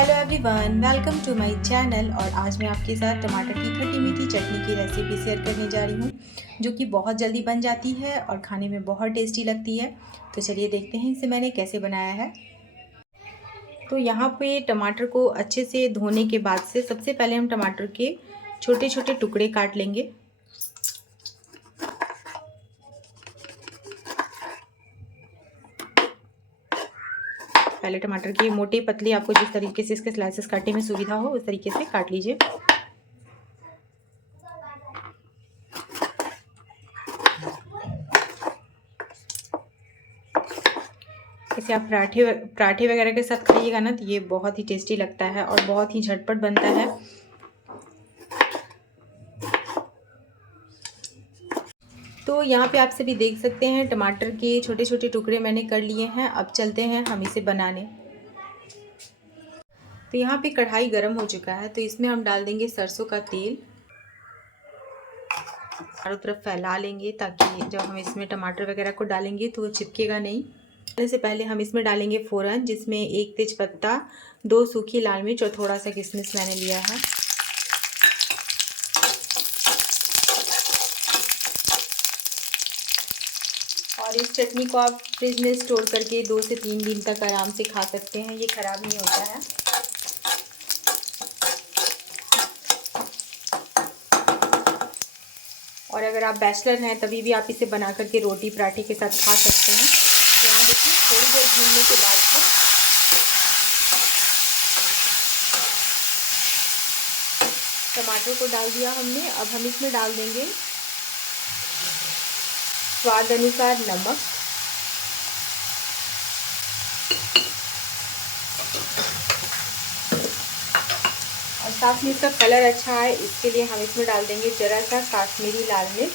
Hello everyone, welcome to my channel. और आज मैं आपके साथ टमाटर की खट्टी मीठी चटनी की रेसिपी शेयर करने जा रही हूँ, जो कि बहुत जल्दी बन जाती है और खाने में बहुत टेस्टी लगती है। तो चलिए देखते हैं इसे मैंने कैसे बनाया है। तो यहाँ पे टमाटर को अच्छे से धोने के बाद से सबसे पहले हम टमाटर के छोटे छोटे टुकड़े काट लेंगे। पहले टमाटर के मोटे पतले आपको जिस तरीके से इसके स्लाइसेस काटने में सुविधा हो उस तरीके से काट लीजिए। इसे आप पराठे वगैरह के साथ खाइएगा ना, तो ये बहुत ही टेस्टी लगता है और बहुत ही झटपट बनता है। तो यहाँ पे आप सभी देख सकते हैं टमाटर के छोटे छोटे टुकड़े मैंने कर लिए हैं। अब चलते हैं हम इसे बनाने। तो यहाँ पे कढ़ाई गर्म हो चुका है, तो इसमें हम डाल देंगे सरसों का तेल। चारों तरफ फैला लेंगे ताकि जब हम इसमें टमाटर वगैरह को डालेंगे तो वो चिपकेगा नहीं। डालने से पहले हम इसमें डालेंगे फ़ौरन, जिसमें 1 तेजपत्ता, 2 सूखी लाल मिर्च और थोड़ा सा किशमिश मैंने लिया है। और इस चटनी को आप फ्रिज में स्टोर करके 2 से 3 दिन तक आराम से खा सकते हैं, ये ख़राब नहीं होता है। और अगर आप बैचलर हैं तभी भी आप इसे बना करके रोटी पराठे के साथ खा सकते हैं। यहाँ देखिए थोड़ी देर भूनने के बाद से टमाटर को डाल दिया हमने। अब हम इसमें डाल देंगे स्वाद अनुसार नमक, और साथ में इसका कलर अच्छा आए इसके लिए हम इसमें डाल देंगे जरा सा काश्मीरी लाल मिर्च।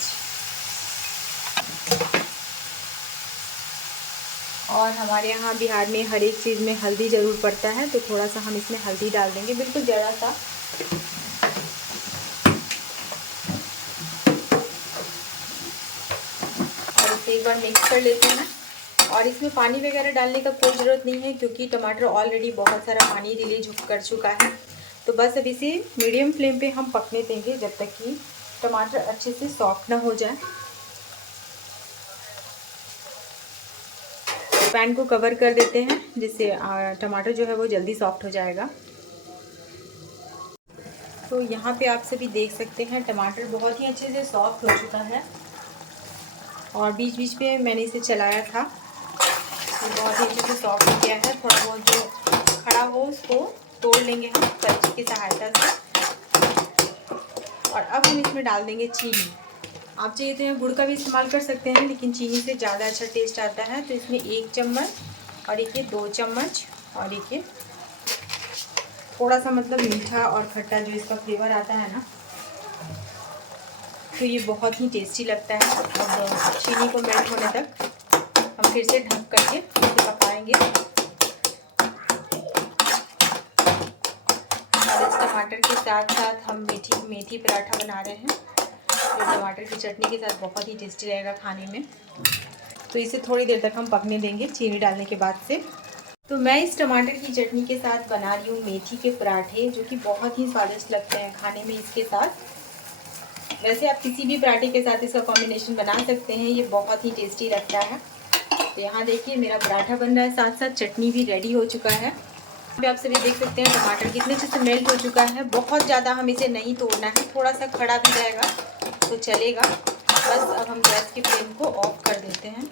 और हमारे यहाँ बिहार में हर एक चीज़ में हल्दी ज़रूर पड़ता है, तो थोड़ा सा हम इसमें हल्दी डाल देंगे, बिल्कुल ज़रा सा। और इसे एक बार मिक्स कर लेते हैं। और इसमें पानी वगैरह डालने का कोई ज़रूरत नहीं है, क्योंकि टमाटर ऑलरेडी बहुत सारा पानी रिलीज कर चुका है। तो बस अब इसे मीडियम फ्लेम पे हम पकने देंगे जब तक कि टमाटर अच्छे से सॉफ्ट ना हो जाए। पैन को कवर कर देते हैं, जिससे टमाटर जो है वो जल्दी सॉफ्ट हो जाएगा। तो यहाँ पे आप सभी देख सकते हैं टमाटर बहुत ही अच्छे से सॉफ्ट हो चुका है। और बीच बीच पे मैंने इसे चलाया था, तो बहुत ही अच्छे से सॉफ्ट हो गया है। थोड़ा बहुत जो खड़ा हो उसको तोड़ लेंगे हम कच्ची की सहायता से। और अब हम इसमें डाल देंगे चीनी। आप चाहिए तो यहाँ गुड़ का भी इस्तेमाल कर सकते हैं, लेकिन चीनी से ज़्यादा अच्छा टेस्ट आता है। तो इसमें 1 चम्मच, और एक ये 2 चम्मच, और एक ये थोड़ा सा मतलब मीठा और खट्टा जो इसका फ्लेवर आता है ना, तो ये बहुत ही टेस्टी लगता है। अब चीनी को मेल्ट होने तक हम फिर से ढक करके इसे पकाएंगे। और इस टमाटर के साथ साथ हम मेथी पराठा बना रहे हैं, जो टमाटर की चटनी के साथ बहुत ही टेस्टी रहेगा खाने में। तो इसे थोड़ी देर तक हम पकने देंगे चीनी डालने के बाद से। तो मैं इस टमाटर की चटनी के साथ बना रही हूँ मेथी के पराठे, जो कि बहुत ही स्वादिष्ट लगते हैं खाने में इसके साथ। वैसे आप किसी भी पराठे के साथ इसका कॉम्बिनेशन बना सकते हैं, ये बहुत ही टेस्टी लगता है। तो यहाँ देखिए मेरा पराठा बन रहा है, साथ साथ चटनी भी रेडी हो चुका है। अभी आप सभी देख सकते हैं टमाटर कितने अच्छे से मेल्ट हो चुका है। बहुत ज़्यादा हम इसे नहीं तोड़ना है, थोड़ा सा खड़ा भी रहेगा तो चलेगा। बस अब हम गैस की फ्लेम को ऑफ कर देते हैं।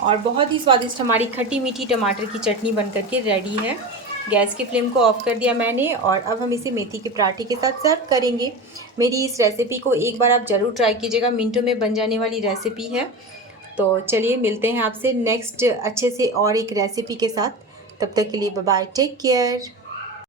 और बहुत ही स्वादिष्ट हमारी खट्टी मीठी टमाटर की चटनी बनकर के रेडी है। गैस की फ्लेम को ऑफ कर दिया मैंने, और अब हम इसे मेथी के पराठे के साथ सर्व करेंगे। मेरी इस रेसिपी को एक बार आप ज़रूर ट्राई कीजिएगा, मिनटों में बन जाने वाली रेसिपी है। तो चलिए मिलते हैं आपसे नेक्स्ट अच्छे से और एक रेसिपी के साथ। तब तक के लिए बाय बाय, टेक केयर।